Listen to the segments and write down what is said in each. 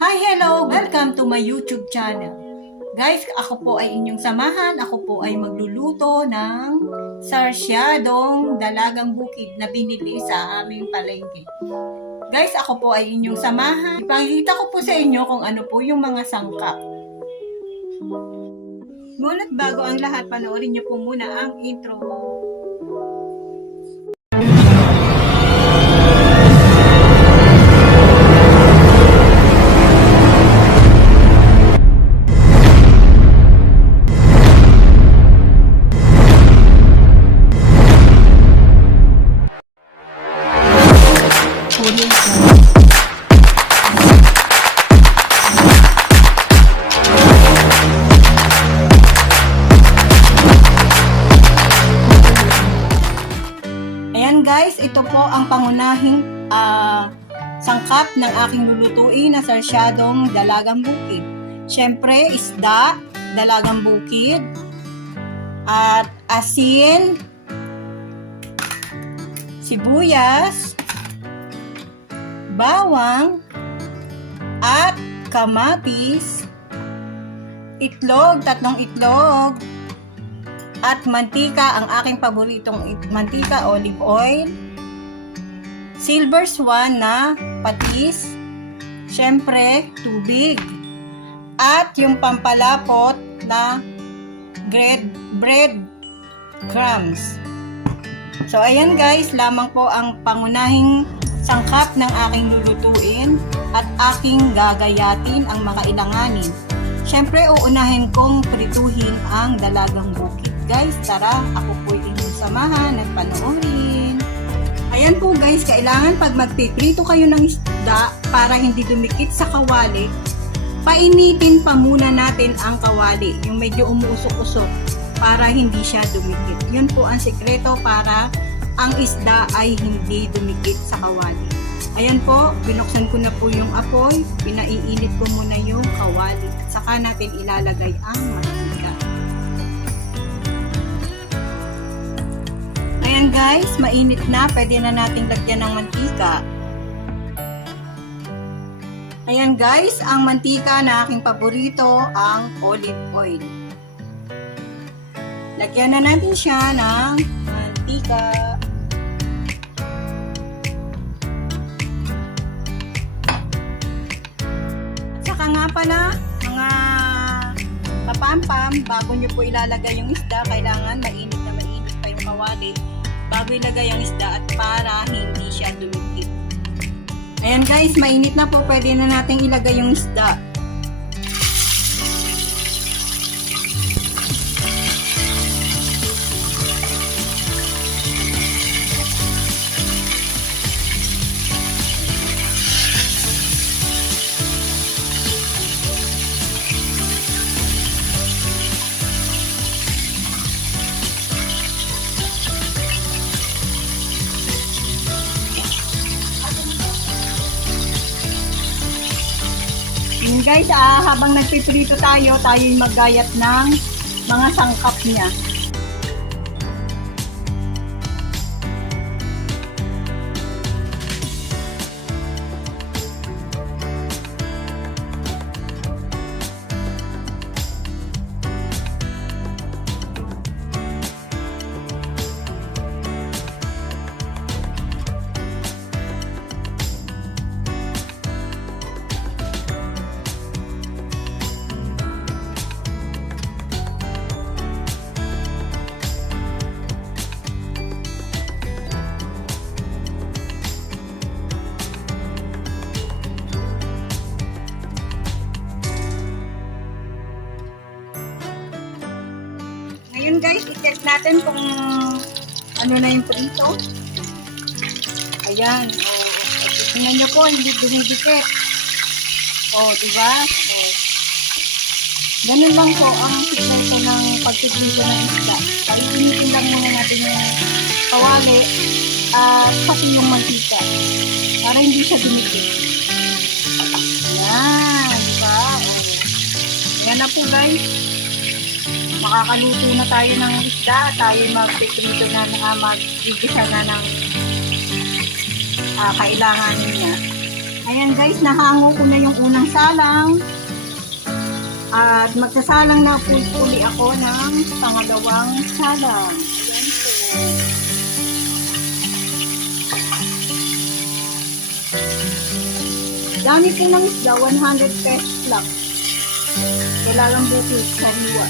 Hi, hello! Welcome to my YouTube channel. Guys, ako po ay inyong samahan. Ako po ay magluluto ng sarsyadong dalagang bukid na binili sa aming palengke. Guys, ako po ay inyong samahan. Ipakikita ko po sa inyo kung ano po yung mga sangkap. Ngunit bago ang lahat, panoorin niyo po muna ang intro. Ito po ang pangunahing ah, sangkap ng aking lulutuin na sarsyadong dalagang bukid. Siyempre, isda, dalagang bukid, at asin, sibuyas, bawang, at kamatis, itlog, tatlong itlog, at mantika, ang aking paboritong it- mantika, olive oil, silver swan na patis, syempre, tubig, at yung pampalapot na bread, bread crumbs. So, ayan guys, lamang po ang pangunahing sangkap ng aking lulutuin at aking gagayatin ang makailanganin. Siyempre, uunahin kong prituhin ang dalagang bukid. Guys, tara, ako po inyong samahan at panoorin. Ayan po guys, kailangan pag magpiprito kayo ng isda para hindi dumikit sa kawali, painitin pa muna natin ang kawali, yung medyo umuusok-usok para hindi siya dumikit. Yun po ang sekreto para ang isda ay hindi dumikit sa kawali. Ayan po, binuksan ko na po yung apoy, pinaiinit ko muna yung kawali. Saka natin ilalagay ang mantika. Ayan guys, mainit na. Pwede na nating lagyan ng mantika. Ayan guys, ang mantika na aking paborito, ang olive oil. Lagyan na natin siya ng mantika. Saka nga pala, mga kapampam, bago nyo po ilalagay yung isda, kailangan mainit na mainit pa yung kawali bago ilagay ang isda at para hindi siya dumikit. Ayan guys, mainit na po. Pwede na nating ilagay yung isda. Habang nagpiprito tayo, tayo yung maggayat ng mga sangkap niya. Natin kung ano na yung prito. Ayan. O, tingnan nyo po, hindi dumidikit. O, di ba? O. Ganun lang po ang sikreto ng pagpiprito ng isda. Painitin lang muna natin yung kawali at pati yung mantika para hindi siya dumikit. Ayan, di ba? O. Ayan na po guys makakaluto na tayo ng isda, tayo magpiprito na na mag na ng ah, kailangan niya. Ayan guys, nahango ko na yung unang salang. At magsasalang na puli ako ng pangalawang salang. Ayan po. Dami po ng isda, 100 pesos lang. Kailangan bukit sa liwa.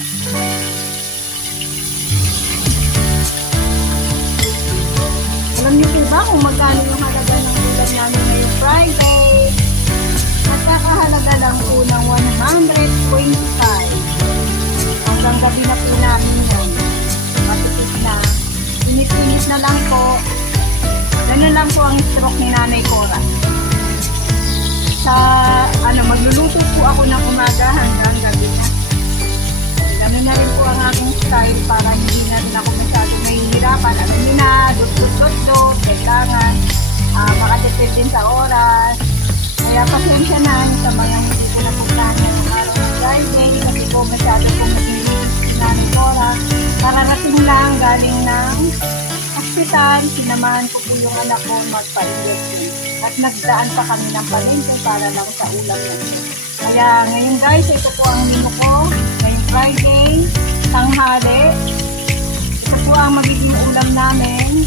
Alam niyo ba kung magkano yung halaga ng ulam namin ngayong Friday? Magkakahalaga lang po ng 125. Hanggang gabi na po namin yun. Matipid na. Init-init na lang po. Ganun lang po ang stroke ni Nanay Cora. Sa, ano, magluluto po ako ng umaga hanggang gabi na. Ganun na rin po ang aking style para hindi na rin ako masyado mahihirapan. Alam niyo na, dut-dut-dut-dut, kailangan uh, makatipid din sa oras. Kaya pasensya na sa mga hindi hospital, sinamahan ko po yung anak ko magpa-injection. At nagdaan pa kami ng palengke para lang sa ulam na ito. Kaya ngayon guys, ito po ang menu ko. Ngayong Friday, tanghali. Ito po ang magiging ulam namin.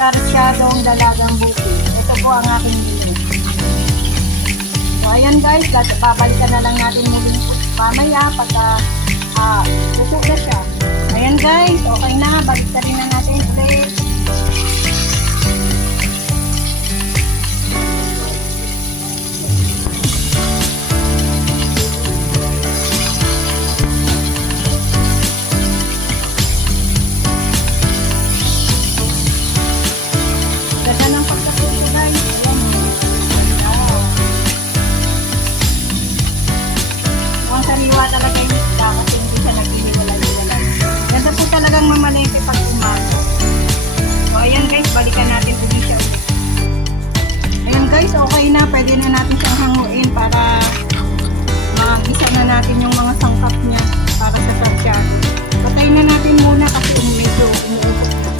Karsyadong dalagang buki. Ito po ang aking menu. So ayan guys, babalikan na lang natin muli mamaya pagka ah, luto na siya. Ayan guys, okay na. Balik na rin na natin ulit. Guys, okay na. Pwede na natin siyang hanguin para magisa na natin yung mga sangkap niya para sa sarsyado. Patayin na natin muna kasi medyo umuusok na.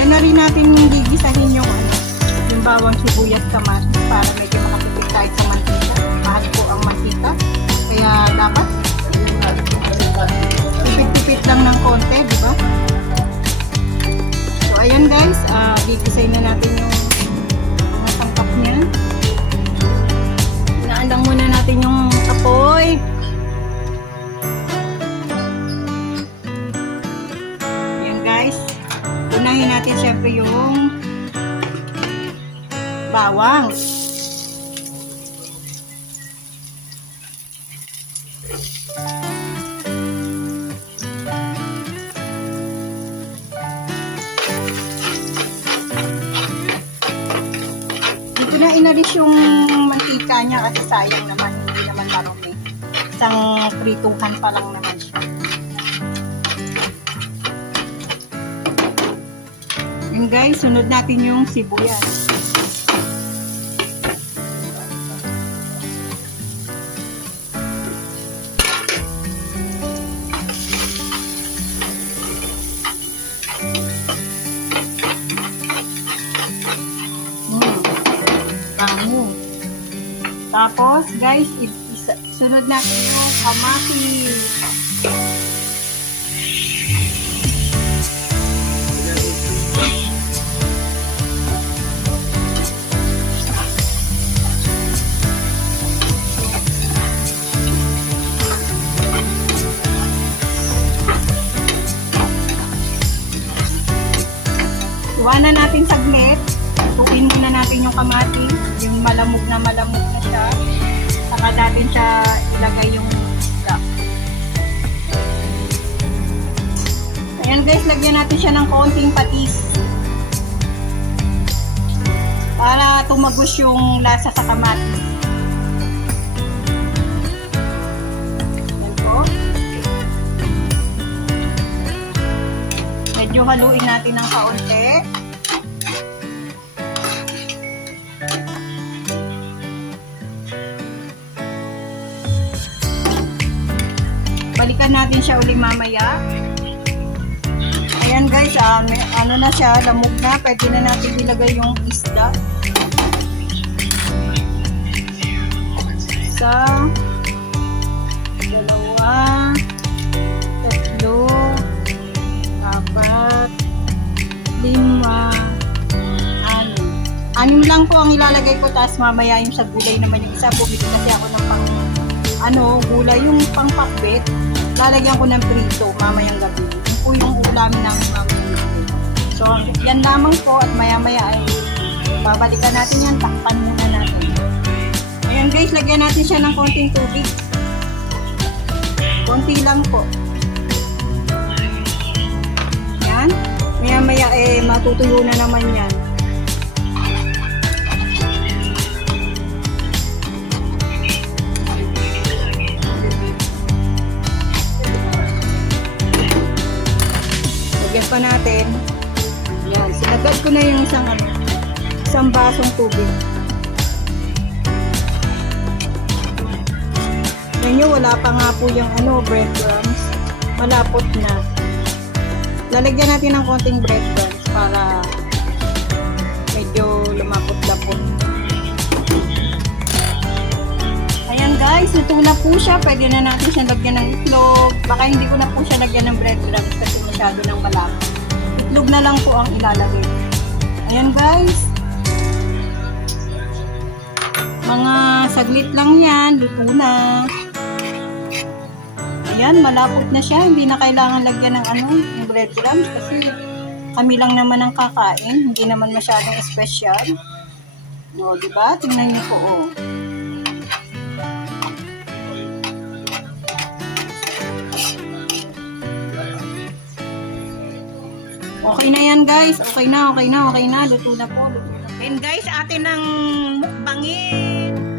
Yan na rin natin gigisahin yung ano, yung bawang sibuyas kamatis para medyo makapipit tayo sa mantika. Mahal po ang mantika. Kaya dapat tipid-tipid lang ng konti, di ba? So ayun guys, uh, gigisahin na natin yung mga sangkap niya. Inaandang muna natin yung apoy. Ayan guys. Unahin natin syempre yung bawang. Dito mantika niya kasi sayang naman, hindi naman marumi. Isang prituhan pa lang naman siya. Yun guys, sunod natin yung sibuyas. Tapos, guys, sunod natin yung kamatis. Iwanan natin saglit. Tukin muna natin yung kamatis. Yung malamog na malamog na siya. Saka natin siya ilagay yung isda. Ayan guys, lagyan natin siya ng konting patis. Para tumagos yung lasa sa kamatis. Medyo haluin natin ng kaunti. Babalikan natin siya uli mamaya. Ayan guys, ah, may, ano na siya, lamog na. Pwede na natin ilagay yung isda. Isa, dalawa, tatlo, apat, lima, anim. Anim lang po ang ilalagay ko, tapos mamaya yung sa gulay naman yung isa. Bumili kasi ako ng pang, ano, gulay, yung pang pakbet. Lalagyan ko ng prito mamayang gabi. Yun po yung ulamin namin mamayang gabi. So, yan lamang po at maya-maya ay babalikan natin yan. Takpan muna natin. Ayan guys, lagyan natin siya ng konting tubig. Konti lang po. Yan. Maya-maya eh matutuyo na naman yan. Pa natin. Yan. Sinagad ko na yung isang ano, isang basong tubig. Nyo, wala pa nga po yung ano, breadcrumbs. Malapot na. Lalagyan natin ng konting breadcrumbs para medyo lumapot-lapot. Ayan guys, luto na po siya. Pwede na natin siya lagyan ng itlog. Baka hindi ko na po siya lagyan ng breadcrumbs masyado ng malapot. Itlog na lang po ang ilalagay. Ayan guys. Mga saglit lang yan. Luto na. Ayan, malapot na siya. Hindi na kailangan lagyan ng ano, yung breadcrumbs kasi kami lang naman ang kakain. Hindi naman masyadong special. O, di ba? Tingnan niyo po, oh. Okay na yan, guys. Okay na, okay na, okay na. Luto na po, luto na. And guys, atin ang mukbangin.